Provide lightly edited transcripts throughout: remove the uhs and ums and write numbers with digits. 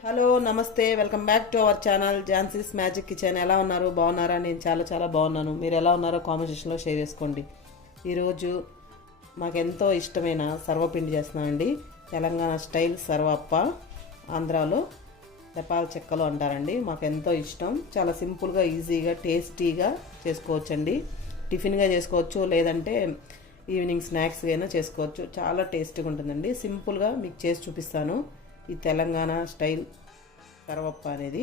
Hello నమస్తే, welcome back to our channel Jhansi's magic kitchen. ఎలా ఉన్నారు? బాగున్నారా? నేను చాలా చాలా బాగున్నాను. మీరు ఎలా ఉన్నారో కామెంట్ సెక్షన్లో షేర్ చేసుకోండి. ఈరోజు మాకెంతో ఇష్టమైన సర్వపిండి చేస్తున్నానండి. తెలంగాణ స్టైల్ సర్వప్ప, ఆంధ్రాలో తెపాల చెక్కలు అంటారండి. మాకు ఎంతో ఇష్టం. చాలా సింపుల్గా, ఈజీగా, టేస్టీగా చేసుకోవచ్చండి. టిఫిన్గా చేసుకోవచ్చు, లేదంటే ఈవినింగ్ స్నాక్స్గా అయినా చేసుకోవచ్చు. చాలా టేస్టీగా ఉంటుందండి. సింపుల్గా మీకు చేసి చూపిస్తాను. ఈ తెలంగాణ స్టైల్ సర్వప్ప అనేది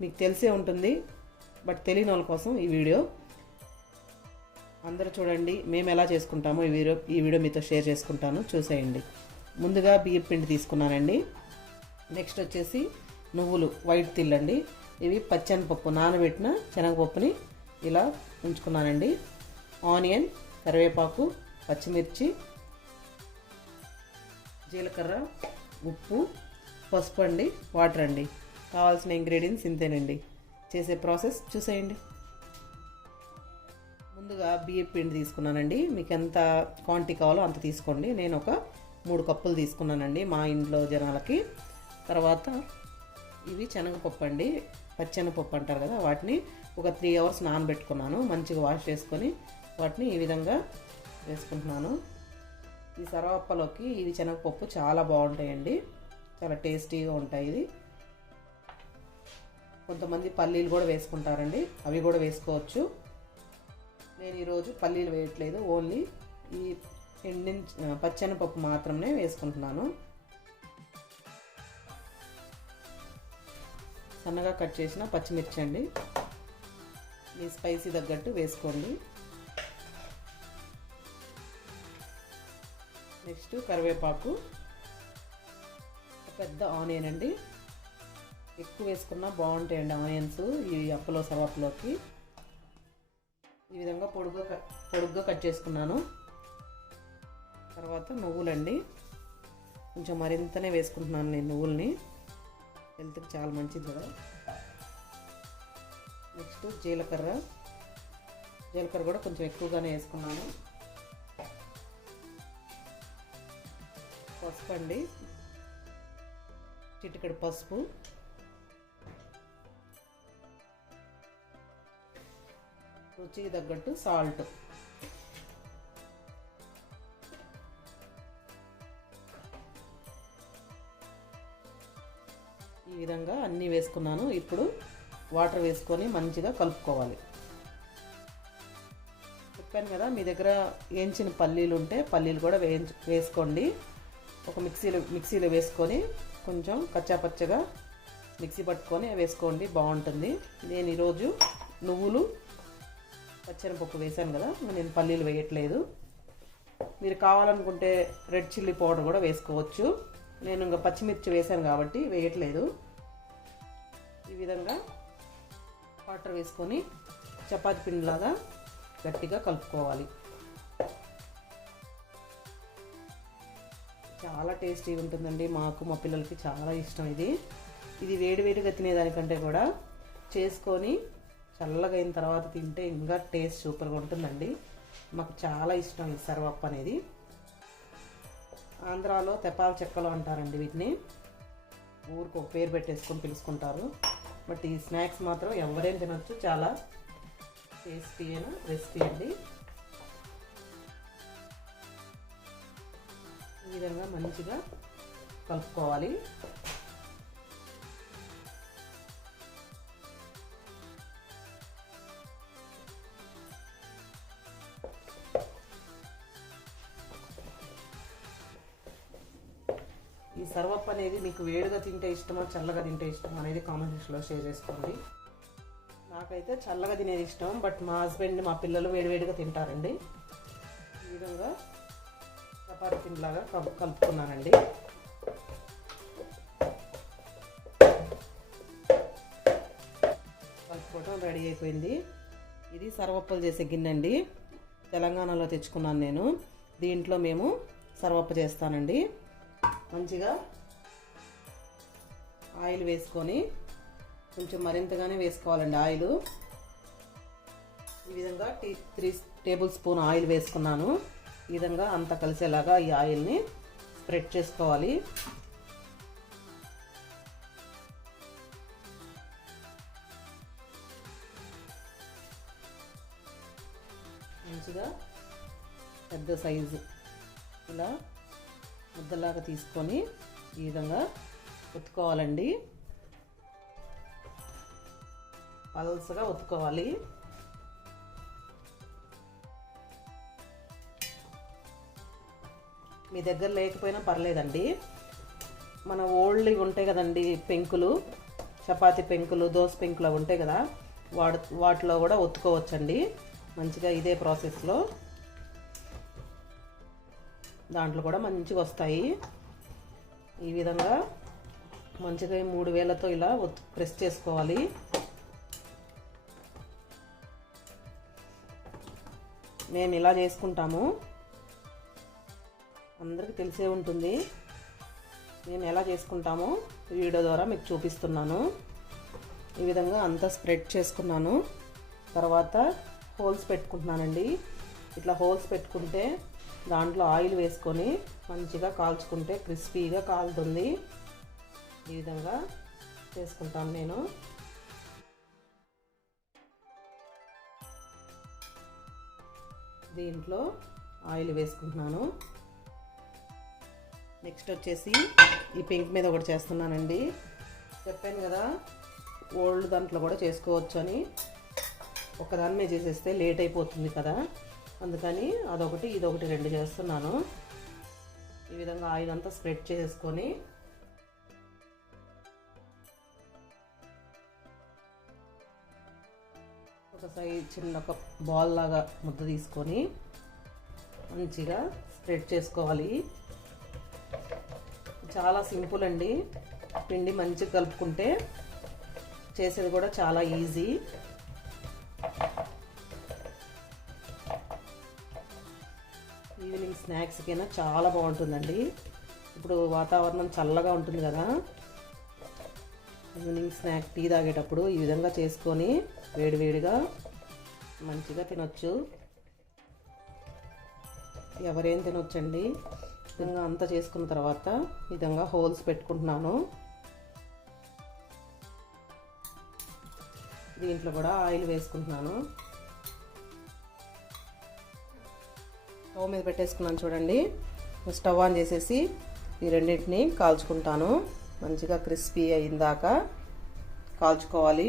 మీకు తెలిసే ఉంటుంది, బట్ తెలియని వాళ్ళ కోసం ఈ వీడియో. అందరూ చూడండి మేము ఎలా చేసుకుంటామో ఈ వీడియో మీతో షేర్ చేసుకుంటాను, చూసేయండి. ముందుగా బియ్యం పిండి తీసుకున్నానండి. నెక్స్ట్ వచ్చేసి నువ్వులు వైట్ తిల్లండి. ఇవి పచ్చెనపప్పు, నానబెట్టిన శనగపప్పుని ఇలా ఉంచుకున్నానండి. ఆనియన్, కరివేపాకు, పచ్చిమిర్చి, జీలకర్ర, ఉప్పు, పసుపు అండి, వాటర్ అండి. కావాల్సిన ఇంగ్రీడియంట్స్ ఇంతేనండి. చేసే ప్రాసెస్ చూసేయండి. ముందుగా బియ్యం పిండి తీసుకున్నానండి. మీకు ఎంత క్వాంటిటీ కావాలో అంత తీసుకోండి. నేను ఒక 3 కప్పులు తీసుకున్నానండి మా ఇంట్లో జనాలకి. తర్వాత ఇవి శనగపప్పు అండి, పచ్చెనపప్పు అంటారు కదా, వాటిని ఒక 3 అవర్స్ నానబెట్టుకున్నాను. మంచిగా వాష్ చేసుకొని వాటిని ఈ విధంగా వేసుకుంటున్నాను. ఈ సర్వప్పలోకి ఇవి శనగపప్పు చాలా బాగుంటాయండి, చాలా టేస్టీగా ఉంటాయి. ఇది కొంతమంది పల్లీలు కూడా వేసుకుంటారండి, అవి కూడా వేసుకోవచ్చు. నేను ఈరోజు పల్లీలు వేయట్లేదు, ఓన్లీ ఈ పచ్చెనపప్పు మాత్రమే వేసుకుంటున్నాను. సన్నగా కట్ చేసిన పచ్చిమిర్చి అండి, మీ స్పైసీ తగ్గట్టు వేసుకోండి. నెక్స్ట్ కరివేపాకు, పెద్ద ఆనియన్ అండి. ఎక్కువ వేసుకున్నా బాగుంటాయండి ఆనియన్స్ ఈ అప్పలో సర్వప్పలోకి. ఈ విధంగా పొడుగ్గా కట్ చేసుకున్నాను. తర్వాత నువ్వులండి, కొంచెం మరింతనే వేసుకుంటున్నాను నేను నువ్వుల్ని, హెల్త్కి చాలా మంచిది కదా. నెక్స్ట్ జీలకర్ర కూడా కొంచెం ఎక్కువగానే వేసుకున్నాను. పసుపు అండి, చిటికెడు పసుపు, రుచికి తగ్గట్టు సాల్ట్. ఈ విధంగా అన్నీ వేసుకున్నాను. ఇప్పుడు వాటర్ వేసుకొని మంచిగా కలుపుకోవాలి. చెప్పాను కదా, మీ దగ్గర వేయించిన పల్లీలు ఉంటే పల్లీలు కూడా వేసుకోండి. ఒక మిక్సీలో వేసుకొని కొంచెం కచ్చాపచ్చగా మిక్సీ పట్టుకొని వేసుకోండి, బాగుంటుంది. నేను ఈరోజు నువ్వులు, పచ్చెనపప్పు వేసాను కదా, నేను పల్లీలు వేయట్లేదు. మీరు కావాలనుకుంటే రెడ్ చిల్లీ పౌడర్ కూడా వేసుకోవచ్చు. నేను ఇంకా పచ్చిమిర్చి వేసాను కాబట్టి వేయట్లేదు. ఈ విధంగా వాటర్ వేసుకొని చపాతీ పిండిలాగా గట్టిగా కలుపుకోవాలి. చాలా టేస్టీగా ఉంటుందండి. మాకు, మా పిల్లలకి చాలా ఇష్టం ఇది వేడివేడిగా తినేదానికంటే కూడా చేసుకొని చల్లగా అయిన తర్వాత తింటే ఇంకా టేస్ట్ సూపర్గా ఉంటుందండి. మాకు చాలా ఇష్టం ఈ సర్వప్ప అనేది. ఆంధ్రాలో తెపాల చెక్కలు అంటారండి వీటిని. ఊరికి ఒక పేరు పెట్టేసుకొని పిలుచుకుంటారు. బట్ ఈ స్నాక్స్ మాత్రం ఎవరైనా తినొచ్చు, చాలా టేస్టీ అయిన రెసిపీ అండి. ఈ విధంగా మంచిగా కలుపుకోవాలి. ఈ సర్వప్ప అనేది మీకు వేడిగా తింటే ఇష్టమా, చల్లగా తింటే ఇష్టమా అనేది కామెంట్ సెక్షన్లో షేర్ చేసుకోండి. నాకైతే చల్లగా తినేది ఇష్టం, బట్ మా హస్బెండ్, మా పిల్లలు వేడివేడిగా తింటారండి. ఈ విధంగా చపాతీ పిండిలాగా కలుపుకున్నానండి. కలుపుకోవటం రెడీ అయిపోయింది. ఇది సర్వప్పలు చేసే గిన్నె అండి, తెలంగాణలో తెచ్చుకున్నాను నేను. దీంట్లో మేము సర్వప్ప చేస్తానండి. మంచిగా ఆయిల్ వేసుకొని, కొంచెం మరింతగానే వేసుకోవాలండి ఆయిల్. ఈ విధంగా 3 టేబుల్ స్పూన్ ఆయిల్ వేసుకున్నాను. ఈ విధంగా అంతా కలిసేలాగా ఈ ఆయిల్ని స్ప్రెడ్ చేసుకోవాలి. పెద్ద సైజు ఇలా ముద్దలాగా తీసుకొని ఈ విధంగా ఒత్తుకోవాలండి. పల్సగా ఒత్తుకోవాలి. మీ దగ్గర లేకపోయినా పర్లేదండి. మన ఓల్డ్ ఉంటాయి కదండి పెంకులు, చపాతీ పెంకులు, దోశ పెంకులు అవి ఉంటాయి కదా, వాటిలో కూడా ఒత్తుకోవచ్చండి మంచిగా. ఇదే ప్రాసెస్లో దాంట్లో కూడా మంచిగా వస్తాయి. ఈ విధంగా మంచిగా 3 వేలతో ఇలా ప్రెస్ చేసుకోవాలి. మేము ఇలా చేసుకుంటాము, అందరికీ తెలిసే ఉంటుంది. నేను ఎలా చేసుకుంటామో వీడియో ద్వారా మీకు చూపిస్తున్నాను. ఈ విధంగా అంతా స్ప్రెడ్ చేసుకున్నాను. తర్వాత హోల్స్ పెట్టుకుంటున్నానండి. ఇట్లా హోల్స్ పెట్టుకుంటే దాంట్లో ఆయిల్ వేసుకొని మంచిగా కాల్చుకుంటే క్రిస్పీగా కాలుతుంది. ఈ విధంగా చేసుకుంటాను నేను. దీంట్లో ఆయిల్ వేసుకుంటున్నాను. నెక్స్ట్ వచ్చేసి ఈ పింక్ మీద ఒకటి చేస్తున్నానండి. చెప్పాను కదా ఓల్డ్ దాంట్లో కూడా చేసుకోవచ్చు అని. ఒకదాని మీద చేసేస్తే లేట్ అయిపోతుంది కదా, అందుకని అదొకటి ఇదొకటి 2 చేస్తున్నాను. ఈ విధంగా ఆయిల్ అంతా స్ప్రెడ్ చేసుకొని ఒక చిన్న ఒక బాల్ లాగా ముద్ద తీసుకొని మంచిగా స్ప్రెడ్ చేసుకోవాలి. చాలా సింపుల్ అండి. పిండి మంచిగా కలుపుకుంటే చేసేది కూడా చాలా ఈజీ. ఈవినింగ్ స్నాక్స్కైనా చాలా బాగుంటుందండి. ఇప్పుడు వాతావరణం చల్లగా ఉంటుంది కదా, ఈవినింగ్ స్నాక్ టీ తాగేటప్పుడు ఈ విధంగా చేసుకొని వేడివేడిగా మంచిగా తినొచ్చు. ఎవరేం తినొచ్చండి. ఈ విధంగా అంతా చేసుకున్న తర్వాత ఈ విధంగా హోల్స్ పెట్టుకుంటున్నాను. దీంట్లో కూడా ఆయిల్ వేసుకుంటున్నాను. స్టవ్ మీద పెట్టేసుకున్నాను చూడండి. స్టవ్ ఆన్ చేసేసి ఈ రెండింటిని కాల్చుకుంటాను. మంచిగా క్రిస్పీ అయిందాక కాల్చుకోవాలి.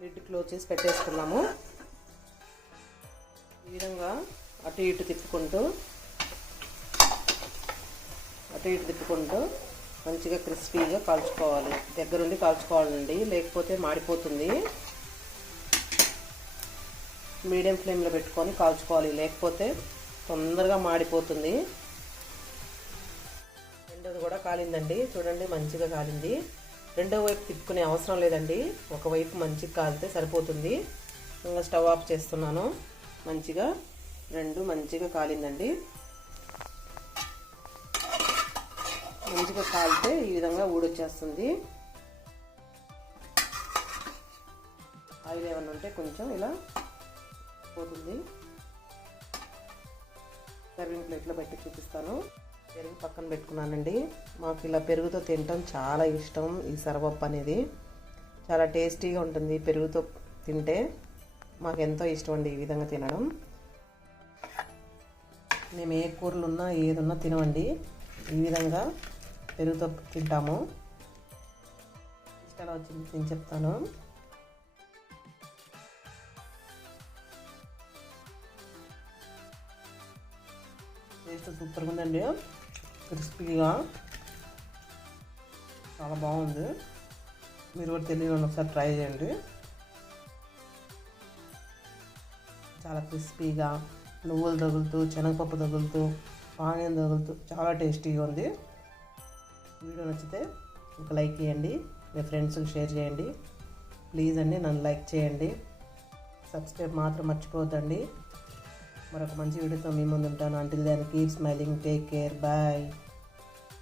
లిడ్ క్లోజ్ చేసి పెట్టేసుకున్నాము. ఈ విధంగా అటు ఇటు తిప్పుకుంటూ మంచిగా క్రిస్పీగా కాల్చుకోవాలి. దగ్గరుండి కాల్చుకోవాలండి, లేకపోతే మాడిపోతుంది. మీడియం ఫ్లేమ్లో పెట్టుకొని కాల్చుకోవాలి, లేకపోతే తొందరగా మాడిపోతుంది. రెండోది కూడా కాలిందండి చూడండి, మంచిగా కాలింది. రెండో వైపు తిప్పుకునే అవసరం లేదండి, ఒకవైపు మంచిగా కాలితే సరిపోతుంది. ఇంకా స్టవ్ ఆఫ్ చేస్తున్నాను. మంచిగా మంచిగా కాలిందండి. మంచిగా కాలితే ఈ విధంగా ఊడొచ్చేస్తుంది. ఆయిల్ ఏమన్నా ఉంటే కొంచెం ఇలా పోతుంది. సర్వింగ్ ప్లేట్లో పెట్టి చూపిస్తాను. పెరుగు పక్కన పెట్టుకున్నానండి. మాకు ఇలా పెరుగుతో తినటం చాలా ఇష్టం. ఈ సర్వప్ప అనేది చాలా టేస్టీగా ఉంటుంది. పెరుగుతో తింటే మాకు ఎంతో ఇష్టం అండి ఈ విధంగా తినడం. మేము ఏ కూరలు ఉన్నా ఏదున్నా తినవండి, ఈ విధంగా పెరుగుతో తింటాము. ఇష్టం వచ్చింది నేను చెప్తాను. టేస్ట్ సూపర్గా ఉందండి, క్రిస్పీగా చాలా బాగుంది. మీరు కూడా తెలియని ఒకసారి ట్రై చేయండి. చాలా క్రిస్పీగా నువ్వులు తగులుతూ, శనగపప్పు తగులుతూ, ఆనియన్ తగులుతూ చాలా టేస్టీగా ఉంది. వీడియో నచ్చితే ఒక లైక్ చేయండి, మీ ఫ్రెండ్స్కి షేర్ చేయండి. ప్లీజ్ అండి నన్ను లైక్ చేయండి, సబ్స్క్రైబ్ మాత్రం మర్చిపోవద్దండి. మరొక మంచి వీడియోతో మీ ముందు ఉంటాను. Until then keep smiling, take care, bye.